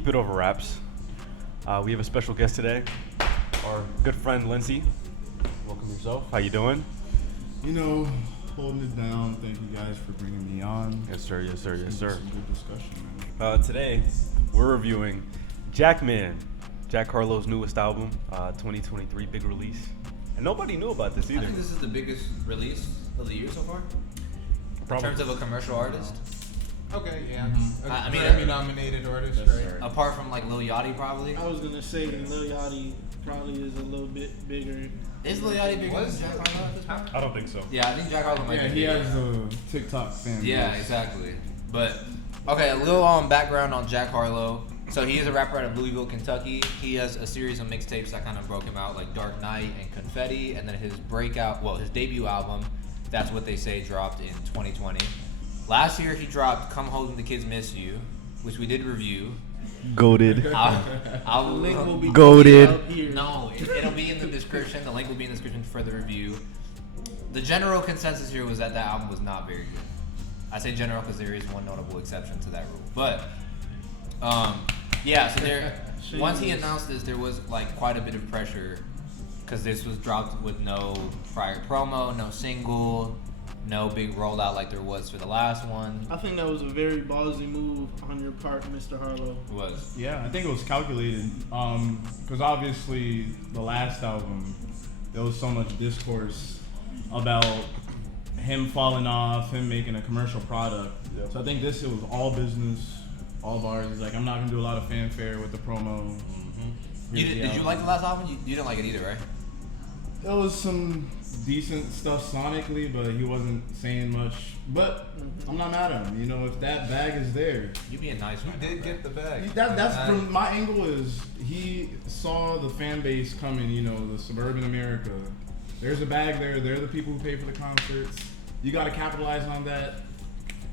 Keep It Over Wraps. We have a special guest today, our good friend Lentzy. Welcome yourself. How you doing? You know, holding it down. Thank you guys for bringing me on. Yes, sir. Yes, sir. Yes, sir. Some good discussion, man. Today, we're reviewing Jackman, Jack Harlow's newest album, 2023 big release. And nobody knew about this either. I think this is the biggest release of the year so far. Probably. In terms of a commercial artist. Okay, yeah. I A mean, Grammy-nominated artist, right? Apart from like Lil Yachty, probably. I was gonna say Lil Yachty probably is a little bit bigger. Is Lil Yachty bigger Was than Jack Harlow at this point? I don't think so. Yeah, I think Jack Harlow might Yeah, be he bigger. has a TikTok fan. Yeah, base. exactly. But okay, a little background on Jack Harlow. So he is a rapper out of Louisville, Kentucky. He has a series of mixtapes that kind of broke him out, like Dark Knight and Confetti, and then his debut album, That's What They Say, dropped in 2020. Last year he dropped Come Home the Kids Miss You, which we did review. Goated. I'll The link will be Goated. up here. No, it'll be in the description. The link will be in the description for the review. The general consensus here was that album was not very good. I say general because there is one notable exception to that rule. But, yeah, so once he announced this, there was like quite a bit of pressure because this was dropped with no prior promo, no single, no big rollout like there was for the last one. I think that was a very ballsy move on your part, Mr. Harlow. It was. Yeah, I think it was calculated. Because obviously the last album, there was so much discourse about him falling off, him making a commercial product. Yep. So I think it was all business, all bars. He's like, I'm not gonna do a lot of fanfare with the promo. Did you like the last album? You didn't like it either, right? There was some decent stuff sonically, but he wasn't saying much. But I'm not mad at him. You know, if that bag is there, You being nice He right did now, get the bag. that's from my angle is he saw the fan base coming. You know, the suburban America. There's a bag there. They're the people who pay for the concerts. You got to capitalize on that.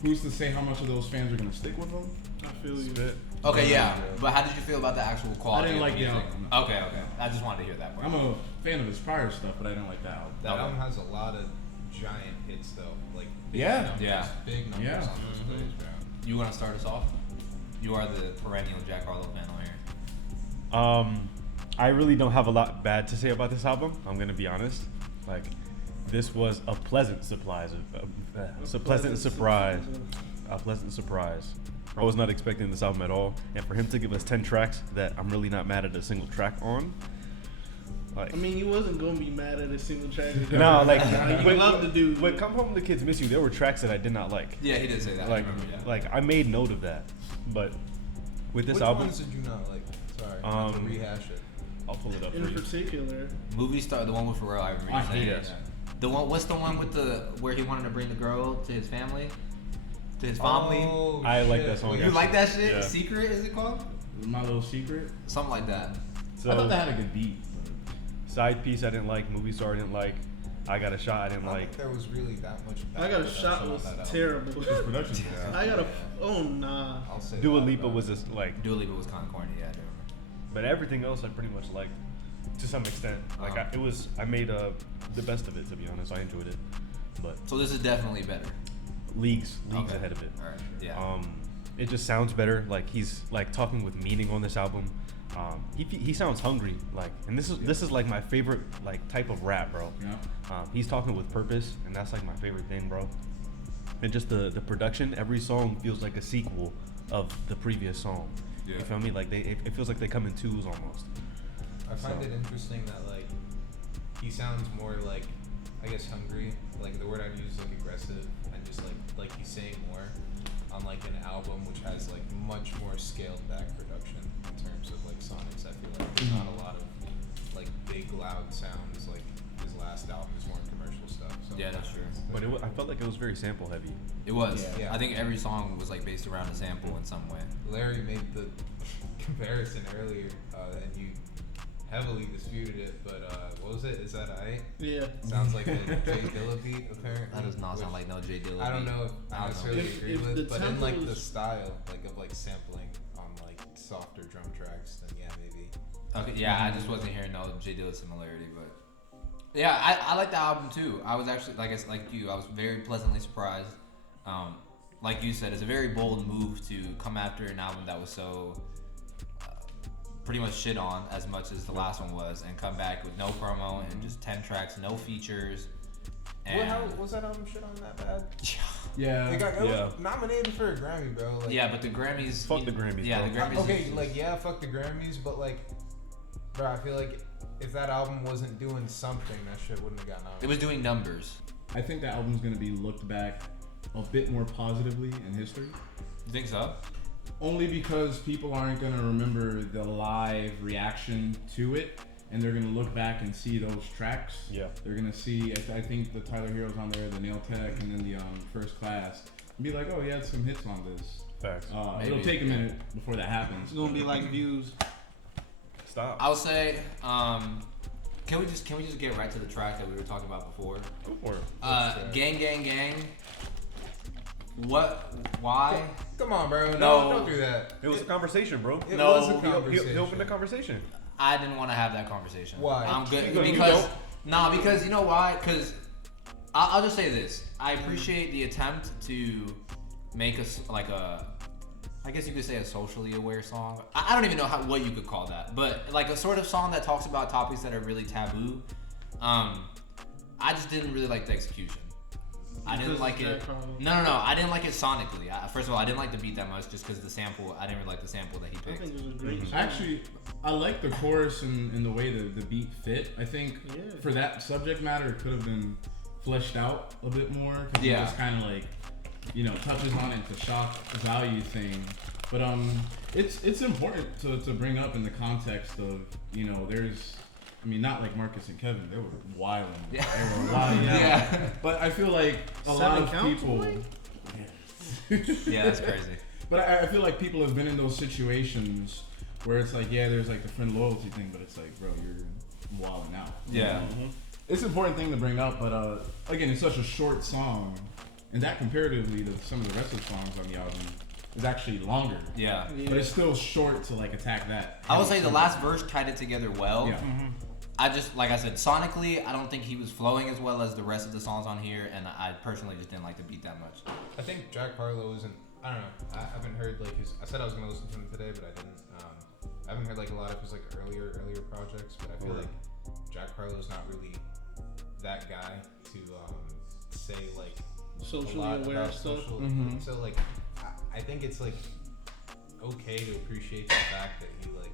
Who's to say how much of those fans are gonna stick with him? I feel you. Okay, yeah. But how did you feel about the actual quality? I didn't of like the music? album. Okay. I just wanted to hear that part. I'm a fan of his prior stuff, but I didn't like that album. That Okay. album has a lot of giant hits, though. Like, big Yeah. numbers, Yeah. big numbers Yeah. on those plays, bro. You want to start us off? You are the perennial Jack Harlow fan on here. I really don't have a lot bad to say about this album. I'm gonna be honest. Like, this was a pleasant surprise. It's a pleasant surprise. A pleasant surprise. I was not expecting this album at all, and for him to give us 10 tracks that I'm really not mad at a single track on. Like, I mean, you wasn't gonna be mad at a single track. no, like you love the dude. When Come Home the Kids Miss You, there were tracks that I did not like. Yeah, he did say that. Like, I remember, yeah. like I made note of that, but with this Which album, ones did you not like? Sorry, not to rehash it. I'll pull it up In for you. particular, Movie star, the one with Pharrell. I remember. I you saying hate that. it. The one. What's the one with where he wanted to bring the girl to his family, to his family? Oh, I like shit. that song. you actually. like that shit? Yeah. Secret is it called? My Little Secret. Something like that. So, I thought that had a good beat. Side Piece I didn't like, Movie Star I didn't like, I Got a Shot I didn't I don't like. think there was really that much. I Got a production Shot on was that album. terrible. His production. Yeah. I got a. Oh nah. I'll say Dua that Lipa about was it. just like, Dua Lipa was kind of corny. Yeah, I do remember. but everything else I pretty much liked to some extent. Like Uh-huh. I made the best of it, to be honest. I enjoyed it, but So this is definitely better. leagues Okay. ahead of it. All right. Yeah. It just sounds better. Like he's like talking with meaning on this album. He sounds hungry. Like, and this is like my favorite like type of rap, bro. Yeah. He's talking with purpose, and that's like my favorite thing, bro. And just the production. Every song feels like a sequel of the previous song. Yeah. You feel me? Like it feels like they come in twos almost. I find So- it interesting that like he sounds more like, I guess, hungry. Like the word I'd use is like aggressive, and just like he's saying more on like an album which has like much more scaled back production in terms of like sonics. I feel like there's not a lot of like big loud sounds like his last album is more commercial stuff. So Yeah, that's true. But I felt like it was very sample heavy. It was. Yeah. I think every song was like based around a sample in some way. Larry made the comparison earlier, and you heavily disputed it. But what was it? Is that I? Yeah. Sounds like a Jay Dilla beat, apparently. That does not which sound like no J Dilla. I don't know if I don't know. necessarily If- agree if the with, but in like tempo the is- style, like of like sampling on like softer drum tracks, then yeah, maybe. Okay, yeah, I just wasn't hearing no J Dilla similarity, but yeah, I like the album too. I was actually like you, I was very pleasantly surprised. Like you said, it's a very bold move to come after an album that was so pretty much shit on as much as the last one was, and come back with no promo and just 10 tracks, no features. And How was that album shit on that bad? Yeah. It was nominated for a Grammy, bro. Like, yeah, but the Grammys. Fuck the Grammys, Yeah, bro. the Grammys. Okay, like fuck the Grammys, but like, bro, I feel like if that album wasn't doing something, that shit wouldn't have gotten nominated. It was doing numbers. I think that album's gonna be looked back a bit more positively in history. You think so? Only because people aren't gonna remember the live reaction to it, and they're gonna look back and see those tracks. Yeah. They're gonna see. I think the Tyler Hero's on there, the Nail Tech, and then the First Class. And be like, oh, he had some hits on this. Facts. It'll take a minute before that happens. It's gonna be like Views. Stop. I would say, can we just get right to the track that we were talking about before? Go for it. Gang, gang, gang. What? Why? Come on, bro. No. Don't do that. It was a conversation, bro. It No, was a he- conversation. He opened the conversation. I didn't want to have that conversation. Why? I'm good You because don't? because you know why? Because I'll just say this. I appreciate the attempt to make us like a, I guess you could say a socially aware song. I don't even know what you could call that, but like a sort of song that talks about topics that are really taboo. I just didn't really like the execution. I didn't like it. No. I didn't like it sonically. First of all, I didn't like the beat that much just because the sample. I didn't really like the sample that he I picked. think it was a great song. Actually, I like the chorus and the way the beat fit. I think for that subject matter, it could have been fleshed out a bit more. Cause Yeah. it just kind of like, touches on it, the shock value thing. But it's important to bring up in the context of, there's, not like Marcus and Kevin, they were wilding. Yeah. They were wilding out. Yeah. But I feel like a lot of people. Yeah, that's crazy. But I feel like people have been in those situations where it's like, there's like the friend loyalty thing, but it's like, bro, you're wilding out. Yeah. It's an important thing to bring up, but again, it's such a short song, and that comparatively to some of the rest of the songs on the album is actually longer. Yeah. But it's still short to like attack that. I would say the last verse tied it together well. Yeah. I just, like I said, sonically, I don't think he was flowing as well as the rest of the songs on here, and I personally just didn't like the beat that much. I think Jack Harlow isn't. I don't know. I haven't heard like his. I said I was gonna listen to him today, but I didn't. I haven't heard like a lot of his like earlier projects, but I feel like Jack Harlow's not really that guy to say like Socially a lot aware about stuff. social. So like, I think it's like okay to appreciate the fact that he like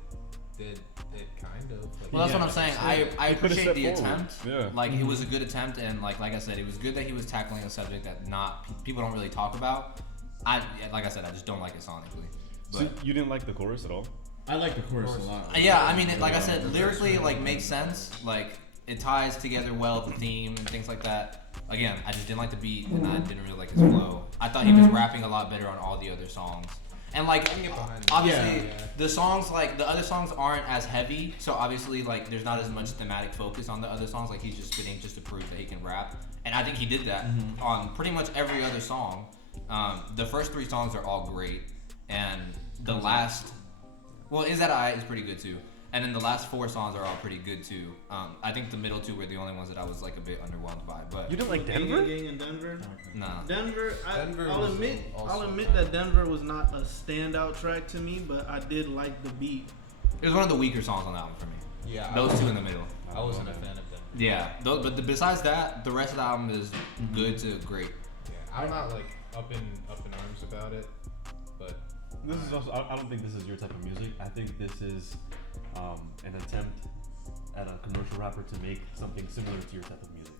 did it kind of. Like, Well, that's what I'm saying. I He put a appreciate step the forward. attempt. Yeah. Like, it was a good attempt, and like I said, it was good that he was tackling a subject that people don't really talk about. Like I said, I just don't like it sonically. But So you didn't like the chorus at all? I like the chorus a lot. yeah, I mean, like I said, lyrically, it like makes sense. Like, it ties together well with the theme and things like that. Again, I just didn't like the beat, and I didn't really like his flow. I thought he was rapping a lot better on all the other songs. And like, can get behind that. obviously, Yeah. the songs, like the other songs aren't as heavy, so obviously, like, there's not as much thematic focus on the other songs. Like, he's just spitting just to prove that he can rap, and I think he did that on pretty much every other song. The first 3 songs are all great, and the last, well, Is That I is pretty good too. And then the last 4 songs are all pretty good too. I think the middle 2 were the only ones that I was like a bit underwhelmed by. But You didn't like Gang, Denver? gang in Denver. nah. Denver, Denver I'll was admit also that Denver was not a standout track to me, but I did like the beat. It was one of the weaker songs on the album for me. Yeah, Those 2 in the middle. I wasn't a fan of them. Yeah. Besides that, the rest of the album is good to great. Yeah, I'm not like up in arms about it, but This is also, I don't think this is your type of music. I think this is an attempt at a commercial rapper to make something similar to your type of music.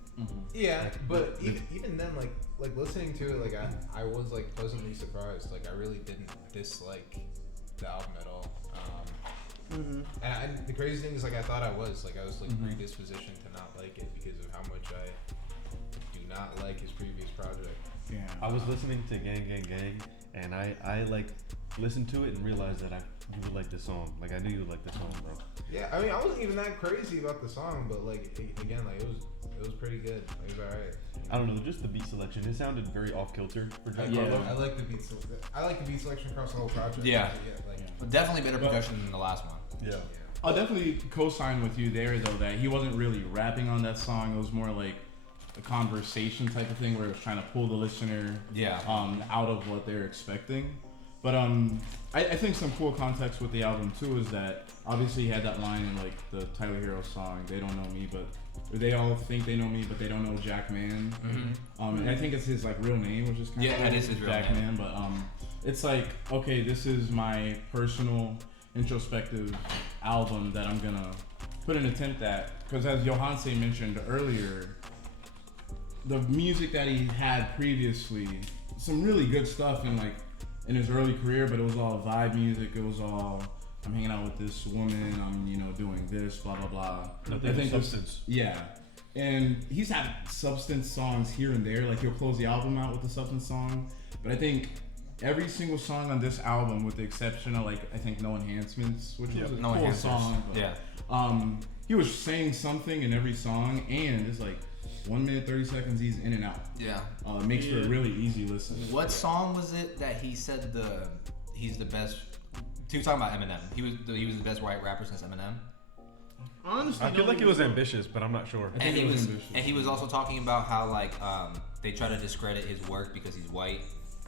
yeah. But even then, like listening to it, like I was like pleasantly surprised. Like I really didn't dislike the album at all. And the crazy thing is, like I thought I was like predispositioned to not like it because of how much I do not like his previous project. Yeah. I was listening to Gang Gang Gang, and I like listened to it and realized that you would like this song. Like I knew you would like this song, bro. Yeah, I mean, I wasn't even that crazy about the song, but like again, like it was pretty good. Like, it was alright. I don't know, just the beat selection. It sounded very off kilter for Jack Yeah. Harlow. I like the beat. I like the beat selection across the whole project. Yeah. Like, Definitely better production than the last one. Yeah. I'll definitely co-sign with you there, though, that he wasn't really rapping on that song. It was more like a conversation type of thing where it was trying to pull the listener Yeah. out of what they're expecting. But I think some cool context with the album too is that obviously he had that line in like the Tyler Hero song, "They don't know me, but or they all think they know me, but they don't know Jackman." And I think it's his like real name, which is kind of that is his real Jackman. name. But it's like, okay, this is my personal introspective album that I'm gonna put an attempt at, because as Yohance mentioned earlier, the music that he had previously, some really good stuff in his early career, but it was all vibe music. It was all, I'm hanging out with this woman, I'm doing this, blah blah blah. Nothing with substance. Yeah, and he's had substance songs here and there. Like he'll close the album out with a substance song, but I think every single song on this album, with the exception of I think No Enhancements, which was a No cool Enhancements. song. But, he was saying something in every song, and it's like 1 minute 30 seconds he's in and out. Yeah. It makes for a really easy listen. What song was it that he said he's the best? He was talking about Eminem. He was the best white rapper since Eminem. Honestly, I feel like he was ambitious, but I'm not sure. And he was also talking about how they try to discredit his work because he's white,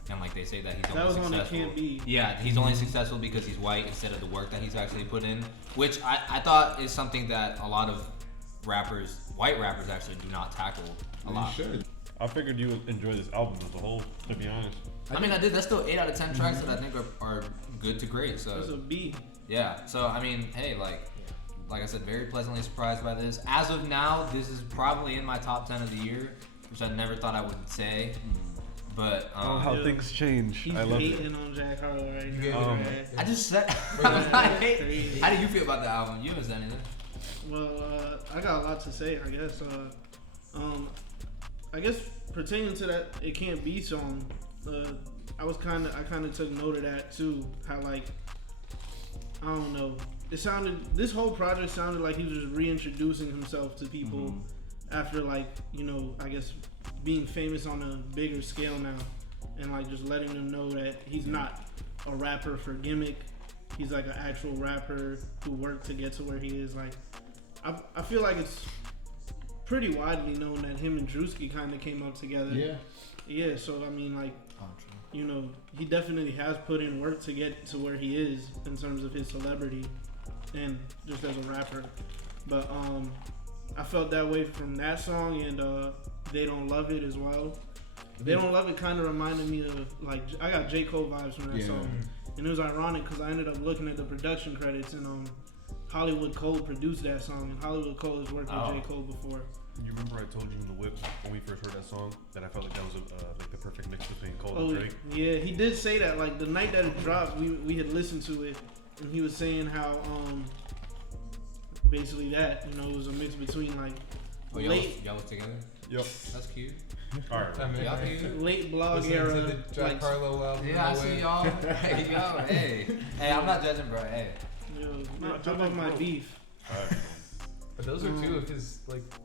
and they say that he's That only was on successful. It Can't Be. Yeah, he's only successful because he's white instead of the work that he's actually put in, which I thought is something that a lot of white rappers actually do not tackle a lot. Should. I figured you would enjoy this album as a whole, to be honest. I mean, I did. That's still 8 out of 10 tracks that I think are good to great. So It's a B. yeah. So I mean, hey, like I said, very pleasantly surprised by this. As of now, this is probably in my top 10 of the year, which I never thought I would say. But how things change. He's I love it. hating on Jack Harlow right You now. gave it I just said, Crazy. how do you feel about the album? You haven't said anything. Well, I got a lot to say, I guess. I guess pertaining to that "It Can't Be" song, I kind of took note of that too. How I don't know, this whole project sounded like he was just reintroducing himself to people after I guess being famous on a bigger scale now, and just letting them know that he's not a rapper for gimmick. He's an actual rapper who worked to get to where he is. I feel like it's pretty widely known that him and Drewski kind of came up together. Yeah. So I mean, he definitely has put in work to get to where he is in terms of his celebrity and just as a rapper. But I felt that way from that song, and They Don't Love It as well. They Don't Love It kind of reminded me of I got J. Cole vibes from that song, and it was ironic because I ended up looking at the production credits, and Hollywood Cole produced that song, and Hollywood Cole has worked with J. Cole before. You remember I told you in the whip when we first heard that song that I felt like that was the perfect mix between Cole and Drake? Yeah, he did say that. The night that it dropped, we had listened to it, and he was saying how basically that it was a mix between Y'all was together? Yep. That's cute. Alright. I mean, Y'all cute? late blog listening era. to the Jack Harlow album. Yeah, I see y'all. Hey, yo, hey. Hey, I'm not judging, bro. Hey. Talk about my beef. But those are two of his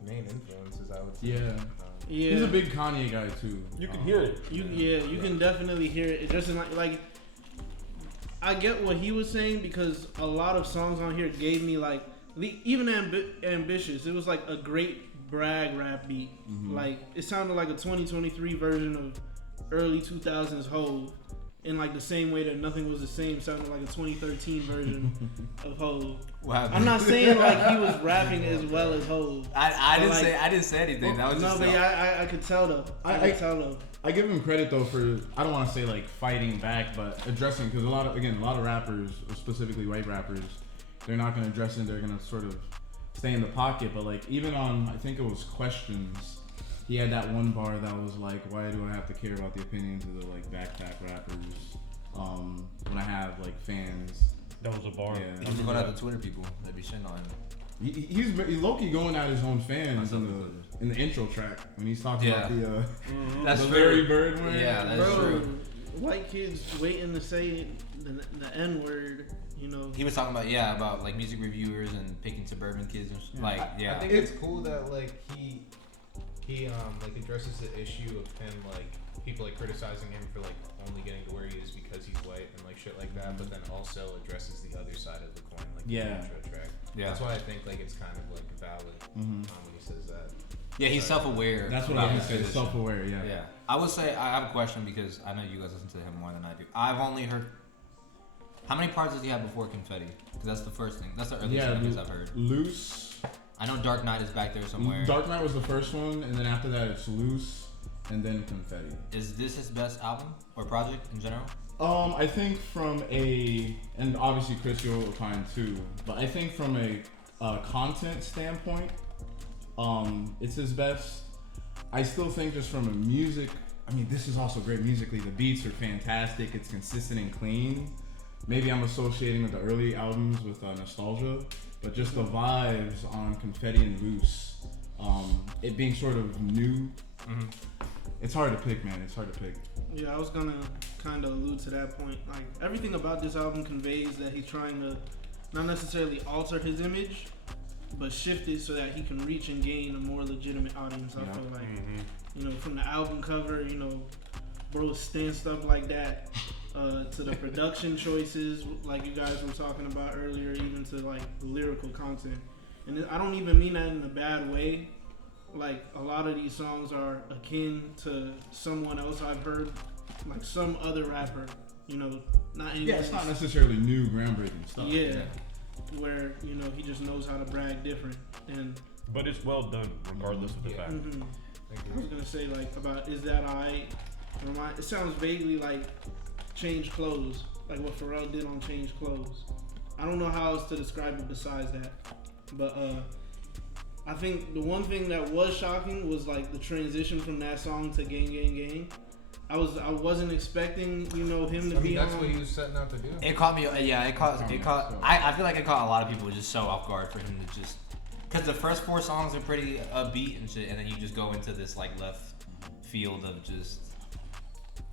main influences, I would say. Yeah. Yeah, He's a big Kanye guy too. You can hear it. You can definitely hear it. It doesn't I get what he was saying, because a lot of songs on here gave me even Ambitious. It was a great brag rap beat. It sounded like a 2023 version of early 2000s Hove, in the same way that Nothing Was the Same sounded like a 2013 version of Hove. I'm not saying he was rapping as well as Hove. I didn't say anything. That was no, just but I could tell though. I could tell though. I give him credit though for, I don't want to say fighting back, but addressing, because a lot of rappers, specifically white rappers, they're not going to address it. They're going to sort of stay in the pocket. But even on, I think it was Questions, he had that one bar that was why do I have to care about the opinions of the backpack rappers when I have fans? That was a bar. Yeah. I'm just going at the Twitter people that be shitting on him. He's low-key going at his own fans in the intro track when he's talking about the That's the true. Larry Bird word. Yeah, that's Bro, true. white kids waiting to say the N word. He was talking about music reviewers and picking suburban kids and I think it's cool that he addresses the issue of him people criticizing him for only getting to where he is because he's white and shit like that, but then also addresses the other side of the coin, the intro track. Yeah. That's why I think it's kind of valid when he says that. Yeah, he's self-aware. That's what I would say. Self-aware. Yeah. Yeah. I would say I have a question because I know you guys listen to him more than I do. I've only heard How many parts does he have before Confetti? Because that's the first thing. That's the earliest Yeah, interviews I've heard. Loose. I know Dark Knight is back there somewhere. Dark Knight was the first one, and then after that it's Loose, and then Confetti. Is this his best album or project in general? I think and obviously Chris, you'll opine too, but I think from a content standpoint, it's his best. I still think just from a music, I mean, this is also great musically. The beats are fantastic. It's consistent and clean. Maybe I'm associating with the early albums with nostalgia, but just the vibes on Confetti and Loose, it being sort of new. Mm-hmm. It's hard to pick, man. It's hard to pick. Yeah, I was gonna kind of allude to that point. Like, everything about this album conveys that he's trying to not necessarily alter his image, but shift it so that he can reach and gain a more legitimate audience. I feel like, you know, from the album cover, you know, bro stand stuff like that, to the production choices, like you guys were talking about earlier, even to like the lyrical content. And I don't even mean that in a bad way. Like, a lot of these songs are akin to someone else I've heard, like some other rapper, you know, not anyone. Yeah, it's not necessarily new, groundbreaking stuff. Yeah, where, you know, he just knows how to brag different. But it's well done, regardless of the fact. I was gonna say, like, about Is That I? It sounds vaguely like Change Clothes, like what Pharrell did on Change Clothes. I don't know how else to describe it besides that, but I think the one thing that was shocking was like the transition from that song to Gang Gang Gang. I wasn't expecting, you know, him to be that's on. what he was setting out to do. It caught me. Yeah, it caught. I feel like it caught a lot of people just so off guard for him to just. Because the first 4 songs are pretty upbeat and shit, and then you just go into this like left field of just.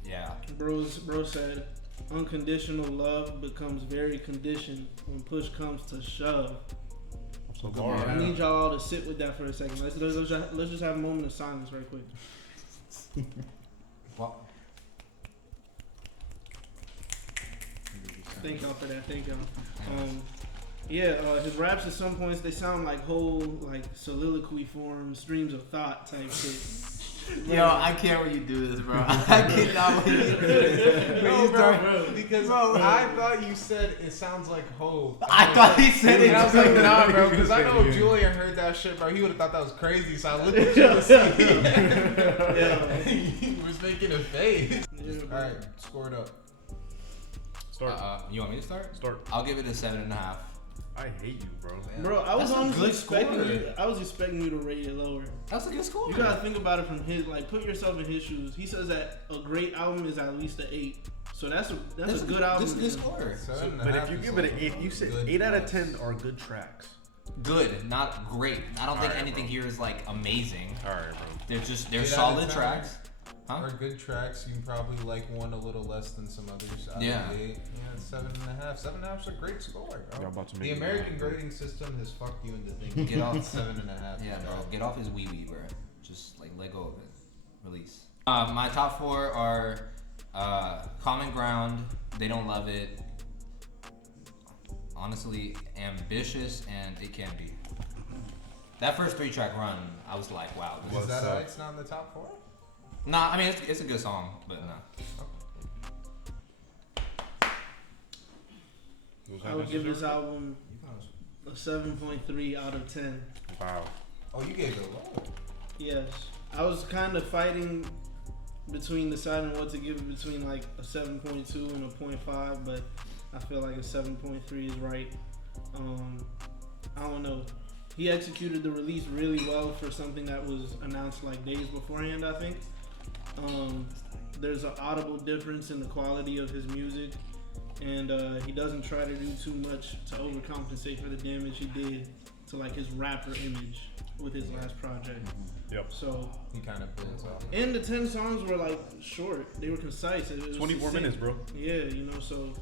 Yeah. Bro said, unconditional love becomes very conditioned when push comes to shove. So I need y'all all to sit with that for a second. Let's just have a moment of silence right quick. Well, Thank y'all for that. Thank y'all. His raps at some points, they sound like whole like soliloquy form, streams of thought type shit. yo, I can't when you do this, bro. I cannot when you do this. No, bro, because I thought you said it sounds like Hov. I thought he said it. And I was like, nah, bro, because I know if Julian heard that shit, bro, he would have thought that was crazy. So I looked at you to see. He was making a face. Yeah, All right, score it up. Start. You want me to start? Start. I'll give it a 7.5. I hate you, bro. Bro, I was That's a honestly good expecting score. you. I was expecting you to rate it lower. That's a good score. You gotta think about it from his, like, put yourself in his shoes. He says that a great album is at least an 8. So that's a good album. That's a good score. But if you give it an 8, you said 8 out of 10 are good tracks. Good, not great. I don't think Alright, anything bro. here is like amazing. All right, bro. They're 8 out of solid 10 tracks. Huh? Are good tracks. You can probably like one a little less than some others. Out Yeah. of 8. Yeah, 7.5. 7.5 is a great score, bro. Y'all about to The make me American mad, bro. grading system has fucked you into thinking Get off. 7.5. Yeah, bro. Get off his wee, bro. Just like let go of it. Release. My top 4 are Common Ground. They Don't Love It. Honestly, Ambitious and It Can Be. That first 3-track run, I was like, wow. Is that it's not in the top 4? Nah, I mean it's a good song, but nah. I would give this album a 7.3 out of 10. Wow. Oh, you gave it a low. Yes. I was kind of fighting between deciding what to give it between like a 7.2 and a 0.5, but I feel like a 7.3 is right. I don't know. He executed the release really well for something that was announced like days beforehand, I think. There's an audible difference in the quality of his music, and he doesn't try to do too much to overcompensate for the damage he did to like his rapper image with his last project. Yep. So He kind of builds off. and the 10 songs were like short. They were concise. It was 24 succinct. minutes, bro. Yeah, you know, so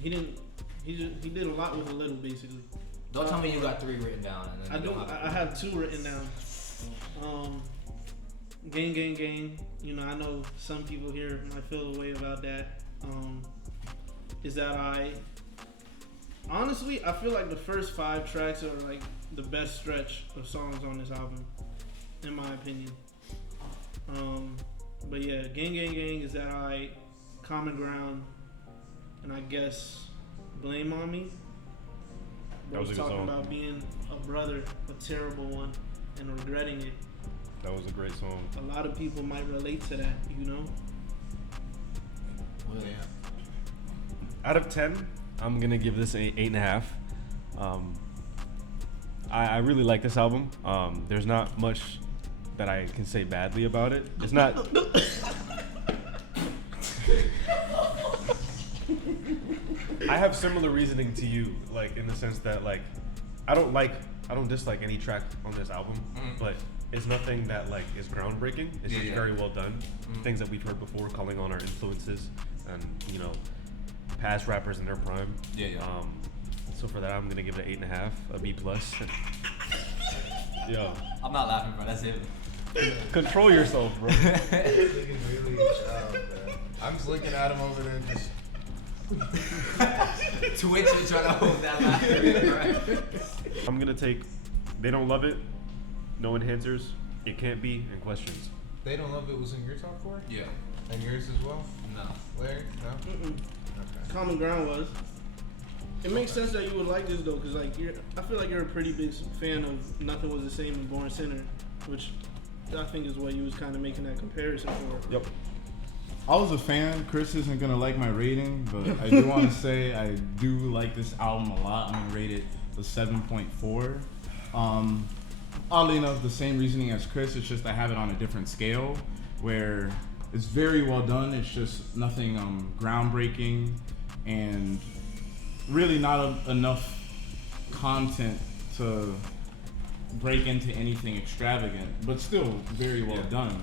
he did a lot with a little, basically. Don't tell me you got 3 written down. And then I you do. don't have I have 2 written down. Gang, gang, gang. You know, I know some people here might feel a way about that. Is That I? Honestly, I feel like the first 5 tracks are like the best stretch of songs on this album, in my opinion. But yeah, Gang, gang, gang. Is That I? Common Ground. and I guess Blame on Me. That was a good talking song. about being a brother, a terrible one, and regretting it. That was a great song. A lot of people might relate to that, you know? Well, Yeah. Out of 10, I'm gonna give this an 8.5. I really like this album. There's not much that I can say badly about it. It's not. I have similar reasoning to you, like in the sense that like I don't dislike any track on this album, but it's nothing that like is groundbreaking. It's just very well done. Things that we've heard before, calling on our influences and past rappers in their prime. So for that, I'm gonna give it an 8.5, a B plus. Yo, I'm not laughing, bro. That's it. control yourself, bro. I'm just looking at him over there, just. Twitching, trying to hold that laugh. I'm gonna take They Don't Love It, No Enhancers, It Can't Be, and Questions. They Don't Love It was in your top 4? Yeah. And yours as well? No. Larry? No? Mm-mm. Okay. Common Ground was. It makes sense that you would like this though, cause like I feel like you're a pretty big fan of Nothing Was the Same and Born Sinner, which I think is what you was kind of making that comparison for. Yep. I was a fan. Chris isn't gonna like my rating, but I do want to say I do like this album a lot. I'm gonna rate it a 7.4. Oddly enough, the same reasoning as Chris. It's just I have it on a different scale, where it's very well done. It's just nothing groundbreaking, and really not enough content to break into anything extravagant, but still very well done.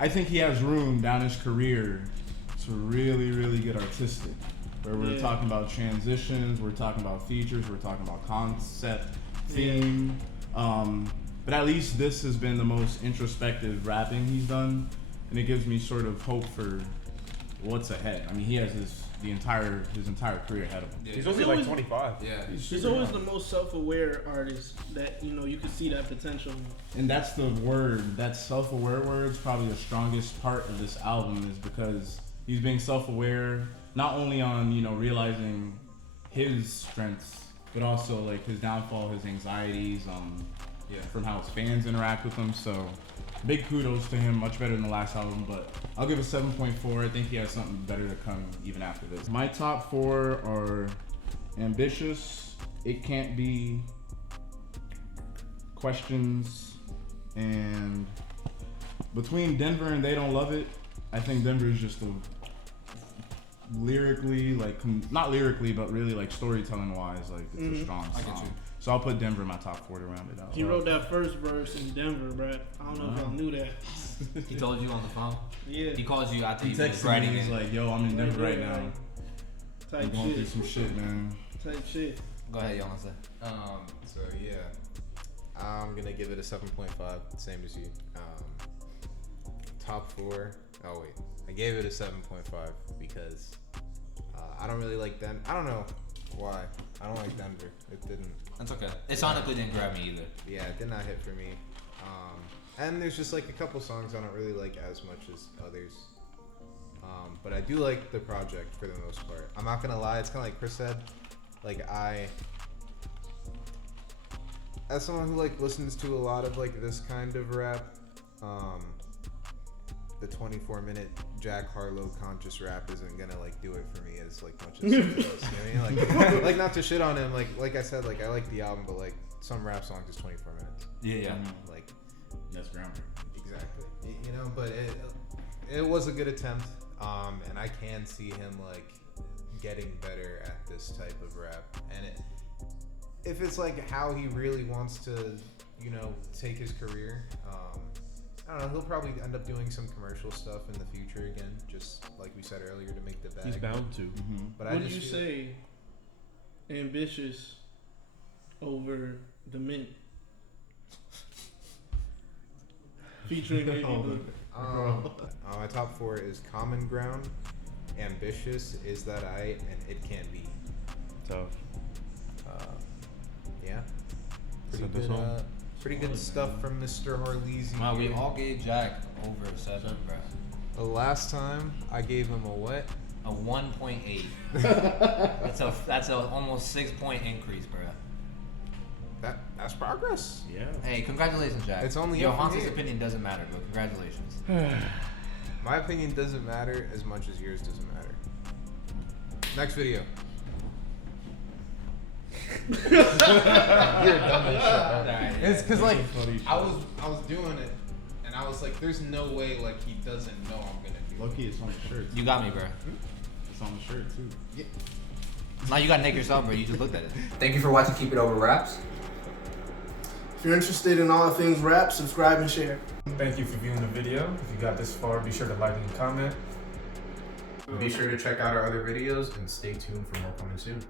I think he has room down his career to really, really get artistic. Where we're talking about transitions, we're talking about features, we're talking about concept, theme. But at least this has been the most introspective rapping he's done, and it gives me sort of hope for what's ahead. I mean, he has his entire career ahead of him. He's only like 25. Yeah. He's always the most self-aware artist that you can see that potential. And that's the word, that self-aware word is probably the strongest part of this album, is because he's being self-aware, not only on, realizing his strengths, but also like his downfall, his anxieties, from how his fans interact with him. So big kudos to him, much better than the last album, but I'll give it 7.4. I think he has something better to come even after this. My top 4 are Ambitious, It Can't Be, Questions, and between Denver and They Don't Love It, I think Denver is just a lyrically, not lyrically, but really like storytelling wise, like it's a strong I get song. you. So I'll put Denver in my top 4 to round it out. He wrote that first verse in Denver, bruh. I don't know if y'all knew that. He told you on the phone. Yeah. He called you after He you was texted me, writing he's it. like, yo, I'm in Denver right now. Type I'm going through shit. some shit, man. Type shit. Go ahead, Yohance. So yeah, I'm gonna give it a 7.5, same as you. Top 4. Oh wait, I gave it a 7.5 because I don't really like Denver. I don't know why. I don't like Denver. It didn't. That's okay. It sonically didn't grab me either. Yeah, it did not hit for me. And there's just like a couple songs I don't really like as much as others. But I do like the project for the most part. I'm not gonna lie, it's kind of like Chris said. Like as someone who like listens to a lot of like this kind of rap, the 24-minute Jack Harlow conscious rap isn't gonna like do it for me as like much as something else. You know what I mean? Like not to shit on him. Like I said, like I like the album, but like some rap songs is 24 minutes. Yeah. Like That's groundbreaking. exactly. But it was a good attempt. And I can see him like getting better at this type of rap. And if it's like how he really wants to, take his career, I don't know, he'll probably end up doing some commercial stuff in the future again, just like we said earlier, to make the bag. He's bound to. But What do you say? Ambitious over the Mint, featuring Baby Blue. My top 4 is Common Ground, Ambitious, Is That I, and It Can Be. Tough. Yeah. Pretty Send us good, home. pretty good stuff from Mr. Harlezy. Wow, we here. all gave Jack over a 7, bro. The last time I gave him a what? A 1.8. That's a almost 6-point increase, bro. That's progress. Yeah. Hey, congratulations, Jack. It's only up from Yohance's here. opinion doesn't matter, bro. Congratulations. My opinion doesn't matter as much as yours doesn't matter. Next video. You're dumb as shit. It's because like I was doing it, and I was like, "There's no way like he doesn't know I'm gonna do it." Low key, it's on the shirt. You got me, bro. It's on the shirt too. Now you gotta make yourself, bro. You just looked at it. Thank you for watching Keep It Over Raps. If you're interested in all things rap, subscribe and share. Thank you for viewing the video. If you got this far, be sure to like and comment. Be sure to check out our other videos and stay tuned for more coming soon.